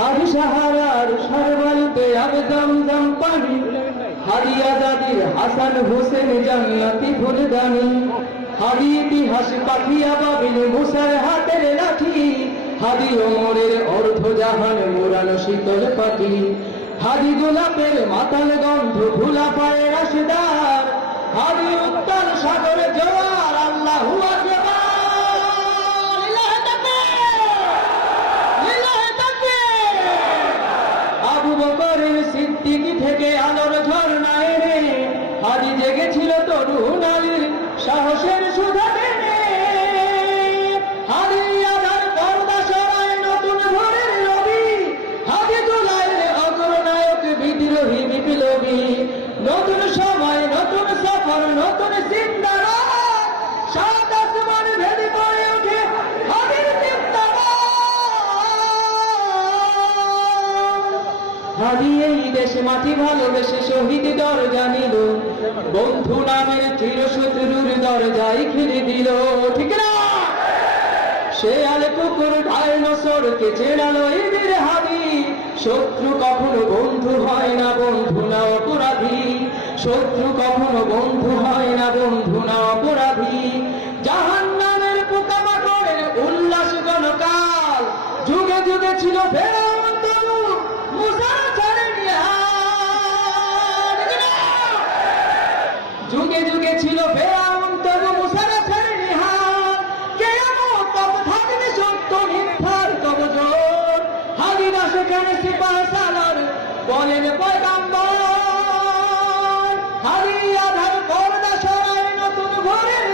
হারি সাহারার সরবলতে আবে দমদম পানি। হারি আজাদির হাসান হোসেন জান্নাতি ফুলদানি। হারি ইতিহাস পাখিয়া বাবিল মুসার হাতের লাঠি। হারি ওমরের অর্ধ জাহান মোরানো শীতল পাখি। হারি গোলাপের মাতাল গন্ধ ভুলা পায়ে রাশেদার হারি উত্তাল সাগরে জোয়ার, আল্লাহু বকরের সিদ্দিকি থেকে আলোর ঝর্ণা এনে হাজি জেগেছিল তরুণ আলীর হারিয়ে মাটি ভালোবেসে শহীদ বন্ধু দিল। ঠিক না? সে চেনালো হাদি শত্রু কখনো বন্ধু হয় না, বন্ধু না অপরাধী। শত্রু কখনো বন্ধু হয় না, বন্ধু না অপরাধী। জাহান নামের পোকামাকড়ের উল্লাস গণকাল যুগে যুগে ছিল ফেরা ছিল ফেরাউন তবু মুসার ছেড়ে নিহার। কে তব থাকবে সত্য মিথ্যার তব জোর। হাজিরা সেখানে সিপাহ সালার বলেন পয়গাম্বর। হারিয়া ধার পর্দা সরায় নতুন ভোরের